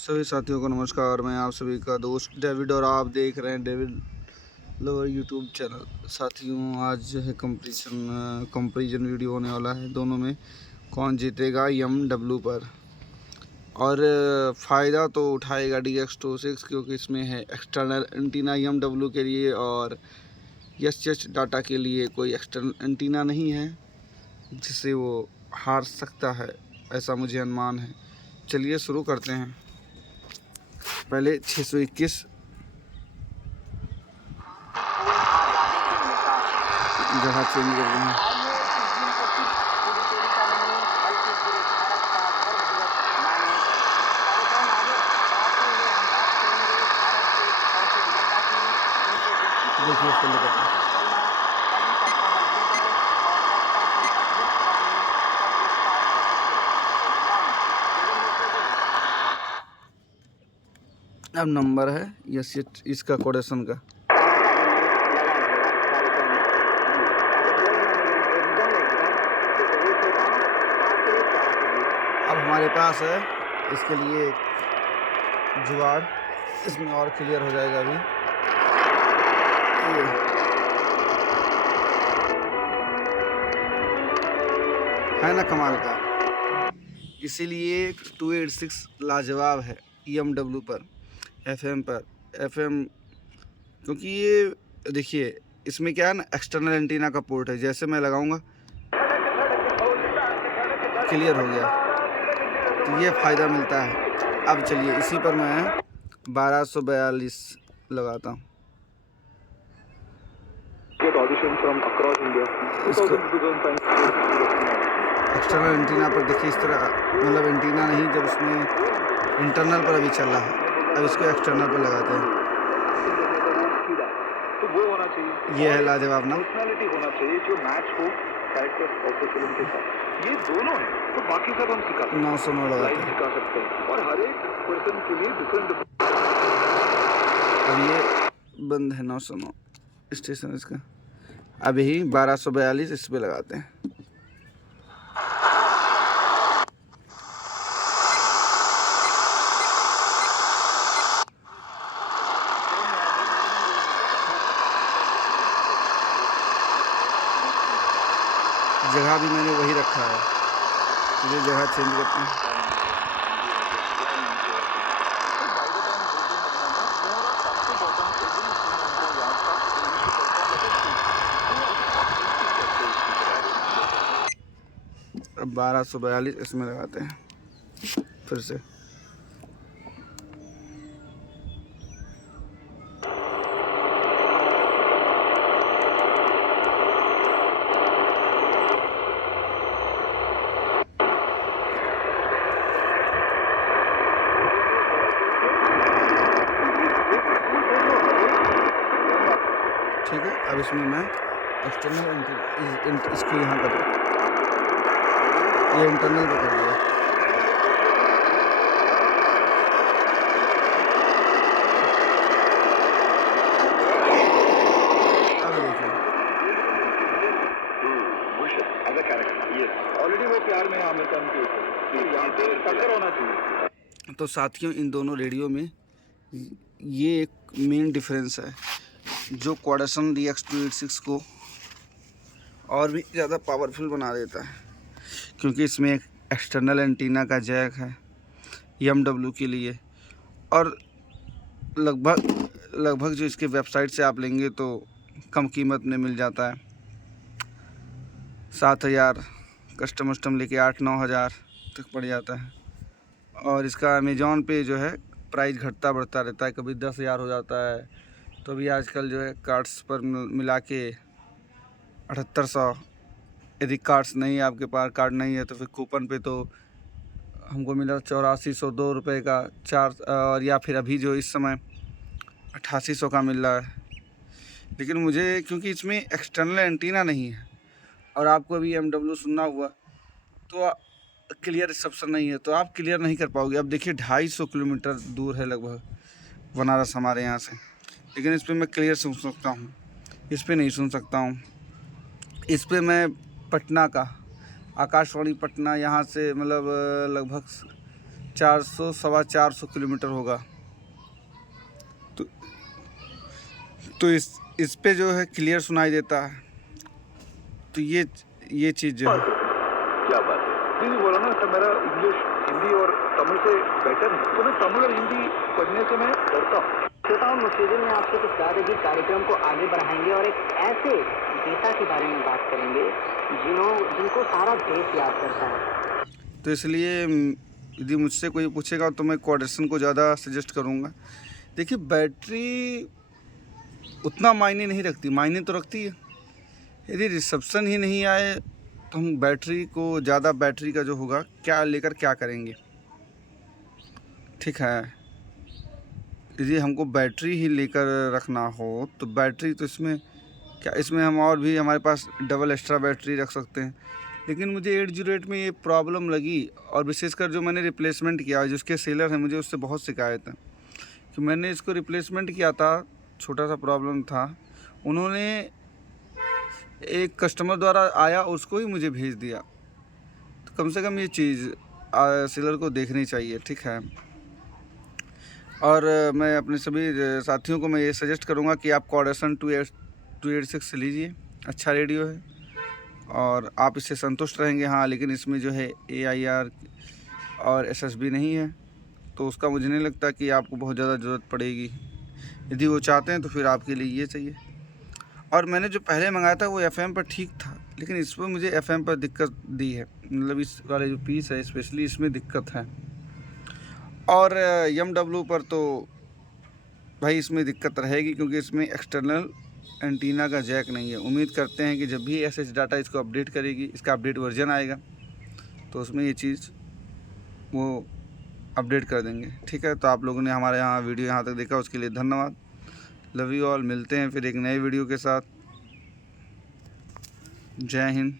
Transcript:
सभी साथियों को नमस्कार। मैं आप सभी का दोस्त डेविड और आप देख रहे हैं डेविड लवर यूट्यूब चैनल। साथियों, आज जो है कंपैरिजन वीडियो होने वाला है दोनों में, कौन जीतेगा BMW पर। और फ़ायदा तो उठाएगा DX26 क्योंकि इसमें है एक्सटर्नल एंटीना BMW के लिए, और SH डाटा के लिए कोई एक्सटर्नल एंटीना नहीं है जिससे वो हार सकता है, ऐसा मुझे अनुमान है। चलिए शुरू करते हैं। पहले 621 जगह चेंज कर रहे हैं। देखिए फुल करते हैं। अब नंबर है इसका कोडेशन का। अब हमारे पास है इसके लिए जुगाड़, इसमें और क्लियर हो जाएगा अभी। है ना कमाल का, इसीलिए 286 लाजवाब है BMW पर, FM पर। FM क्योंकि ये देखिए इसमें क्या है ना, एक्सटर्नल एंटीना का पोर्ट है। जैसे मैं लगाऊंगा क्लियर हो गया, तो ये फ़ायदा मिलता है। अब चलिए इसी पर मैं 1242 लगाता हूँ। एक्सटर्नल एंटीना पर देखिए इस तरह, मतलब एंटीना नहीं, जब उसमें इंटरनल पर अभी चल रहा है। अब इसको एक्सटर्नल पर लगाते हैं, तो वो होना चाहिए। ये है लाजवाब ना, पर्सनालिटी होना चाहिए जो मैच हो कैरेक्टर ऑफ द फिल्म के साथ। ये दोनों है तो बाकी सब हम सिखा 909 लगाते हैं। सिखा सकते हैं, और हर एक पर्सन के लिए डिफरेंट। अब ये बंद है 909 स्टेशन इसका। अभी 1242 इस पे लगाते हैं। जगह भी मैंने वही रखा है, ये जगह चेंज करते हैं। अब 1242 इसमें लगाते हैं फिर से। ठीक है, अब इसमें मैं एक्सटर्नल इसको यहाँ कर दूँ, ये इंटरनल पे कर दिया। अब देखिए ऑलरेडी वो प्यार में आमिर खान के ऊपर, यहाँ पे टक्कर होना चाहिए। तो साथियों, इन दोनों रेडियो में ये एक मेन डिफरेंस है जो कोडेशन DX286 को और भी ज़्यादा पावरफुल बना देता है, क्योंकि इसमें एक एक्सटर्नल एंटीना का जैक है BMW के लिए। और लगभग जो इसके वेबसाइट से आप लेंगे तो कम कीमत में मिल जाता है। 7,000 कस्टम लेके 8-9 हज़ार तक पड़ जाता है। और इसका अमेज़ॉन पे जो है प्राइस घटता बढ़ता रहता है, कभी 10,000 हो जाता है, तो भी आजकल जो है कार्ड्स पर मिला के 7800। यदि कार्ड्स नहीं है आपके पास, कार्ड नहीं है, तो फिर कूपन पे तो हमको मिला 8402 रुपये का 4, और या फिर अभी जो इस समय 8800 का मिल रहा है। लेकिन मुझे, क्योंकि इसमें एक्सटर्नल एंटीना नहीं है और आपको अभी BMW सुनना हुआ तो क्लियर रिसेप्शन नहीं है, तो आप क्लियर नहीं कर पाओगे। अब देखिए 250 किलोमीटर दूर है लगभग बनारस हमारे यहाँ से, लेकिन इस पर मैं क्लियर सुन सकता हूँ, इस पर नहीं सुन सकता हूँ। इस पर मैं पटना का आकाशवाणी पटना यहाँ से मतलब लगभग 400 सवा 400 किलोमीटर होगा। तो इस पे जो है क्लियर सुनाई देता है। तो ये चीज़ जो है, क्या बात है। नहीं बोला ना तो मेरा इंग्लिश हिंदी और तमिल से बेटर है, तो मैं तमिल और हिंदी पढ़ने से मैं डरता हूँ। श्रोताओं, मुस्लिम में आपसे कुछ दादाजी कार्यक्रम को आगे बढ़ाएंगे और एक ऐसे नेता के बारे में बात करेंगे जिनको सारा देश याद करता है। तो इसलिए यदि मुझसे कोई पूछेगा तो मैं क्वाड्रेशन को ज़्यादा सजेस्ट करूँगा। देखिए, बैटरी उतना मायने नहीं रखती, मायने तो रखती है। यदि रिसेप्शन ही नहीं आए तो हम बैटरी को ज़्यादा बैटरी का जो होगा क्या लेकर क्या करेंगे, ठीक है। यदि हमको बैटरी ही लेकर रखना हो तो बैटरी तो इसमें क्या, इसमें हम और भी हमारे पास डबल एक्स्ट्रा बैटरी रख सकते हैं। लेकिन मुझे 808 में ये प्रॉब्लम लगी, और विशेषकर जो मैंने रिप्लेसमेंट किया, जिसके सेलर हैं, मुझे उससे बहुत शिकायत है कि मैंने इसको रिप्लेसमेंट किया था, छोटा सा प्रॉब्लम था, उन्होंने एक कस्टमर द्वारा आया उसको ही मुझे भेज दिया। तो कम से कम ये चीज़ सेलर को देखनी चाहिए, ठीक है। और मैं अपने सभी साथियों को मैं ये सजेस्ट करूँगा कि आप क्वाड्रेशन 286 लीजिए, अच्छा रेडियो है और आप इससे संतुष्ट रहेंगे। हाँ, लेकिन इसमें जो है AIR और SSB नहीं है, तो उसका मुझे नहीं लगता कि आपको बहुत ज़्यादा ज़रूरत पड़ेगी। यदि वो चाहते हैं तो फिर आपके लिए ये चाहिए। और मैंने जो पहले मंगाया था वो FM पर ठीक था, लेकिन इस पर मुझे FM पर दिक्कत दी है, मतलब इस वाले जो पीस है स्पेशली इसमें दिक्कत है। और MW पर तो भाई इसमें दिक्कत रहेगी, क्योंकि इसमें एक्सटर्नल एंटीना का जैक नहीं है। उम्मीद करते हैं कि जब भी SS डाटा इसको अपडेट करेगी, इसका अपडेट वर्जन आएगा, तो उसमें ये चीज़ वो अपडेट कर देंगे, ठीक है। तो आप लोगों ने हमारे यहाँ वीडियो यहाँ तक देखा, उसके लिए धन्यवाद। Love you all. मिलते हैं फिर एक नए वीडियो के साथ। जय हिंद।